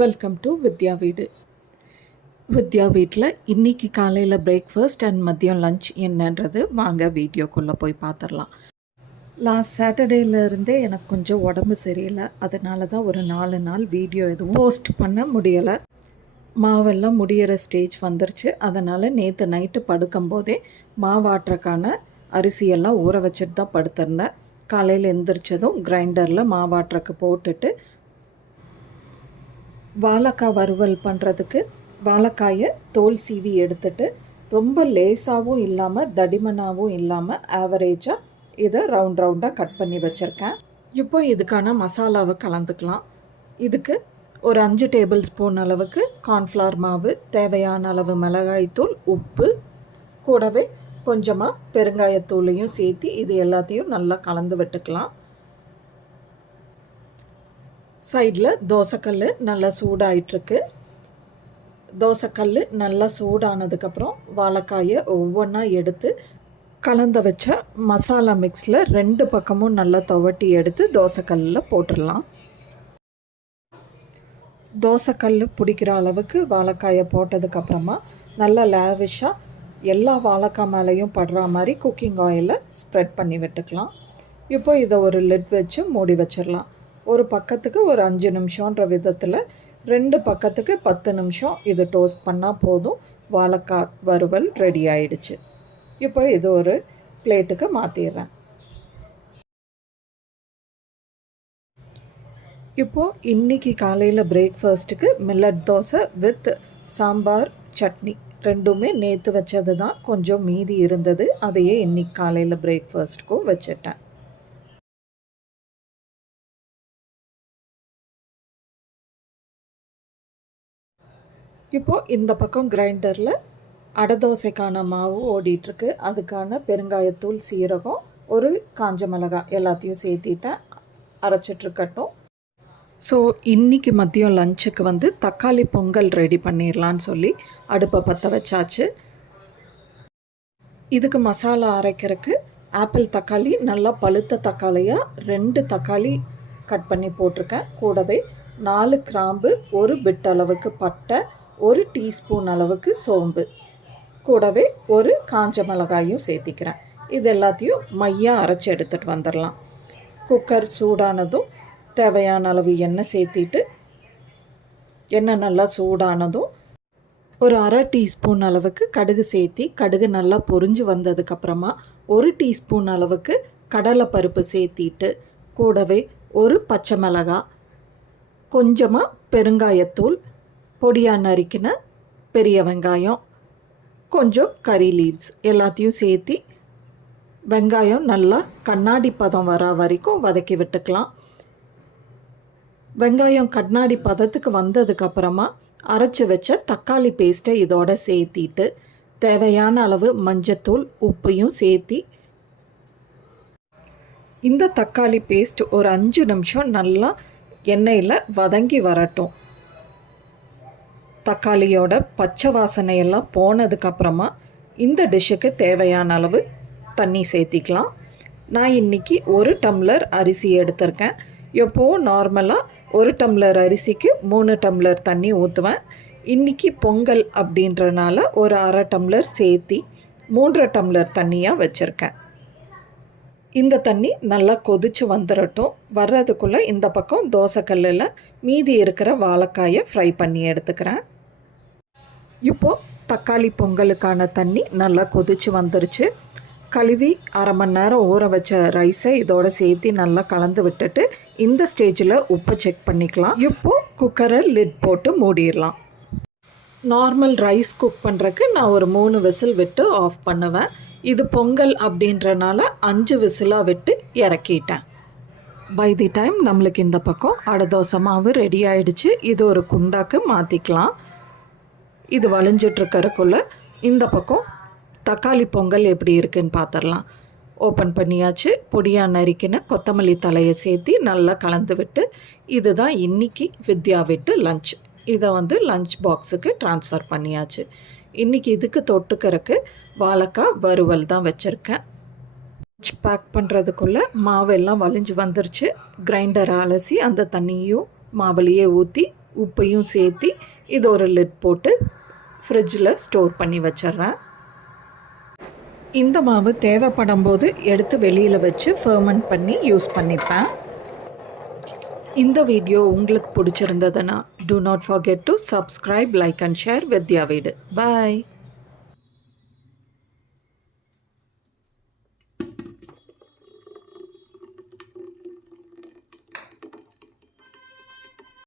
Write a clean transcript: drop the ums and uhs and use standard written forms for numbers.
Welcome to வித்யா வீடு. வித்யா வீட்டில் இன்றைக்கி காலையில் பிரேக்ஃபாஸ்ட் அண்ட் மதியம் லஞ்ச் என்னன்றது வாங்க வீடியோக்குள்ளே போய் பார்த்துடலாம். லாஸ்ட் சாட்டர்டேலேருந்தே எனக்கு கொஞ்சம் உடம்பு சரியில்லை, அதனால தான் ஒரு 4 நாள் வீடியோ எதுவும் போஸ்ட் பண்ண முடியலை. மாவெல்லாம் முடிகிற ஸ்டேஜ் வந்துருச்சு. அதனால் நேற்று நைட்டு படுக்கும்போதே மாவாட்டுறக்கான அரிசியெல்லாம் ஊற வச்சுட்டு தான் படுத்திருந்தேன். காலையில் எந்திரிச்சதும் கிரைண்டரில் மாவாட்டுறக்கு போட்டுட்டு வாழைக்காய் வறுவல் பண்ணுறதுக்கு வாழைக்காயை தோல் சீவி எடுத்துட்டு ரொம்ப லேசாகவும் இல்லாமல் தடிமனாகவும் இல்லாமல் ஆவரேஜாக இதை ரவுண்டாக கட் பண்ணி வச்சுருக்கேன். இப்போ இதுக்கான மசாலாவை கலந்துக்கலாம். இதுக்கு ஒரு 5 டேபிள் ஸ்பூன் அளவுக்கு கார்ன்ஃப்ளவர் மாவு, தேவையான அளவு மிளகாய்த்தூள், உப்பு, கூடவே கொஞ்சமாக பெருங்காயத்தூளையும் சேர்த்து இது எல்லாத்தையும் நல்லா கலந்து விட்டுக்கலாம். சைடில் தோசைக்கல் நல்லா சூடாயிட்ருக்கு. தோசைக்கல் நல்லா சூடானதுக்கப்புறம் வாழைக்காயை ஒவ்வொன்றா எடுத்து கலந்து வச்ச மசாலா மிக்ஸில் 2 பக்கமும் நல்லா துவட்டி எடுத்து தோசைக்கல்லில் போட்டுடலாம். தோசைக்கல் பிடிக்கிற அளவுக்கு வாழைக்காயை போட்டதுக்கப்புறமா நல்லா லேவிஷாக எல்லா வாழைக்காய் மேலேயும் படுற மாதிரி குக்கிங் ஆயிலை ஸ்ப்ரெட் பண்ணி விட்டுக்கலாம். இப்போ இதை ஒரு லிட் வச்சு மூடி வச்சிடலாம். ஒரு பக்கத்துக்கு ஒரு 5 நிமிஷன்ற விதத்தில் 2 பக்கத்துக்கு 10 நிமிஷம் இது டோஸ்ட் பண்ணால் போதும். வாழைக்காய் வறுவல் ரெடி ஆயிடுச்சு. இப்போ இது ஒரு பிளேட்டுக்கு மாற்றிடுறேன். இப்போது இன்றைக்கி காலையில் பிரேக்ஃபாஸ்ட்டுக்கு மில்லட் தோசை வித் சாம்பார் சட்னி ரெண்டுமே நேற்று வச்சது தான், கொஞ்சம் மீதி இருந்தது. அதையே இன்றைக்கி காலையில் பிரேக்ஃபாஸ்ட்டுக்கும் வச்சுட்டேன். இப்போது இந்த பக்கம் கிரைண்டரில் அடை தோசைக்கான மாவு ஓடிட்டுருக்கு. அதுக்கான பெருங்காயத்தூள், சீரகம், ஒரு காஞ்ச மிளகாய் எல்லாத்தையும் சேர்த்திட்டேன், அரைச்சிட்ருக்கட்டும். ஸோ இன்றைக்கி மதியம் லஞ்சுக்கு தக்காளி பொங்கல் ரெடி பண்ணிடலான்னு சொல்லி அடுப்பை பற்ற வச்சாச்சு. இதுக்கு மசாலா அரைக்கிறதுக்கு ஆப்பிள் தக்காளி, நல்லா பழுத்த தக்காளியாக 2 தக்காளி கட் பண்ணி போட்டிருக்கேன். கூடவே 4 கிராம்பு, ஒரு பிட் அளவுக்கு பட்டை, 1 டீஸ்பூன் அளவுக்கு சோம்பு, கூடவே ஒரு காஞ்ச மிளகாயும் சேர்த்திக்கிறேன். இது எல்லாத்தையும் மையாக அரைச்சி எடுத்துகிட்டு வந்துடலாம். குக்கர் சூடானதும் தேவையான அளவு எண்ணெய் சேர்த்திட்டு, எண்ணெய் நல்லா சூடானதும் ஒரு 1/2 டீஸ்பூன் அளவுக்கு கடுகு சேர்த்தி, கடுகு நல்லா பொரிஞ்சு வந்ததுக்கப்புறமா 1 டீஸ்பூன் அளவுக்கு கடலைப்பருப்பு சேர்த்திட்டு, கூடவே ஒரு பச்சை மிளகாய், கொஞ்சமாக பெருங்காயத்தூள், பொடியாக நறுக்கின பெரிய வெங்காயம், கொஞ்சம் கறி லீவ்ஸ் எல்லாத்தையும் சேர்த்தி வெங்காயம் நல்லா கண்ணாடி பதம் வர வரைக்கும் வதக்கி விட்டுக்கலாம். வெங்காயம் கண்ணாடி பதத்துக்கு வந்ததுக்கப்புறமா அரைச்சி வச்ச தக்காளி பேஸ்ட்டை இதோட சேர்த்திட்டு தேவையான அளவு மஞ்சத்தூள், உப்பையும் சேர்த்தி இந்த தக்காளி பேஸ்ட் ஒரு 5 நிமிஷம் நல்லா எண்ணெயில் வதங்கி வரட்டும். தக்காளியோட பச்சை வாசனையெல்லாம் போனதுக்கப்புறமா இந்த டிஷ்ஷுக்கு தேவையான அளவு தண்ணி சேர்த்திக்கலாம். நான் இன்றைக்கி 1 டம்ளர் அரிசி எடுத்திருக்கேன். எப்போது நார்மலாக 1 டம்ளர் அரிசிக்கு 3 டம்ளர் தண்ணி ஊற்றுவேன். இன்றைக்கி பொங்கல் அப்படின்றனால ஒரு 1/2 டம்ளர் சேர்த்தி 3 டம்ளர் தண்ணியாக வச்சுருக்கேன். இந்த தண்ணி நல்லா கொதித்து வந்துடட்டும். வர்றதுக்குள்ளே இந்த பக்கம் தோசைக்கல்லில் மீதி இருக்கிற வாழைக்காயை ஃப்ரை பண்ணி எடுத்துக்கிறேன். இப்போது தக்காளி பொங்கலுக்கான தண்ணி நல்லா கொதித்து வந்துருச்சு. கழுவி 1/2 மணி நேரம் ஊற வச்ச ரைஸை இதோட சேர்த்து நல்லா கலந்து விட்டுட்டு இந்த ஸ்டேஜில் உப்பு செக் பண்ணிக்கலாம். இப்போது குக்கரை லிட் போட்டு மூடிடலாம். நார்மல் ரைஸ் குக் பண்ணுறதுக்கு நான் ஒரு 3 விசில் விட்டு ஆஃப் பண்ணுவேன். இது பொங்கல் அப்படின்றனால 5 விசிலாக விட்டு இறக்கிட்டேன். பை தி டைம் நம்மளுக்கு இந்த பக்கம் அடை தோசை மாவு ரெடி ஆகிடுச்சு. இது ஒரு குண்டாக்கு மாற்றிக்கலாம். இது வழிஞ்சிட்ருக்கறக்குள்ளே இந்த பக்கம் தக்காளி பொங்கல் எப்படி இருக்குன்னு பார்த்துடலாம். ஓப்பன் பண்ணியாச்சு. பொடியாக நறுக்கின கொத்தமல்லி தலையை சேர்த்து நல்லா கலந்து விட்டு இதுதான் இன்றைக்கி வித்யா வீட்டு லஞ்ச். இதை லஞ்ச் பாக்ஸுக்கு ட்ரான்ஸ்ஃபர் பண்ணியாச்சு. இன்றைக்கி இதுக்கு தொட்டுக்கிறதுக்கு வாழைக்காய் வறுவல் தான் வச்சுருக்கேன். லஞ்ச் பேக் பண்ணுறதுக்குள்ளே மாவெல்லாம் வலிஞ்சு வந்துருச்சு. கிரைண்டரை அலசி அந்த தண்ணியும் மாவுலையே ஊற்றி உப்பையும் சேர்த்து இது ஒரு லிட் போட்டு ஃப்ரிட்ஜில் ஸ்டோர் பண்ணி வச்சிட்றேன். இந்த மாவு தேவைப்படும் போது எடுத்து வெளியில் வச்சு ஃபர்மெண்ட் பண்ணி யூஸ் பண்ணிப்பேன். இந்த வீடியோ உங்களுக்கு பிடிச்சிருந்ததுன்னா do not forget to subscribe, like and share வித்யா வீடு. Bye.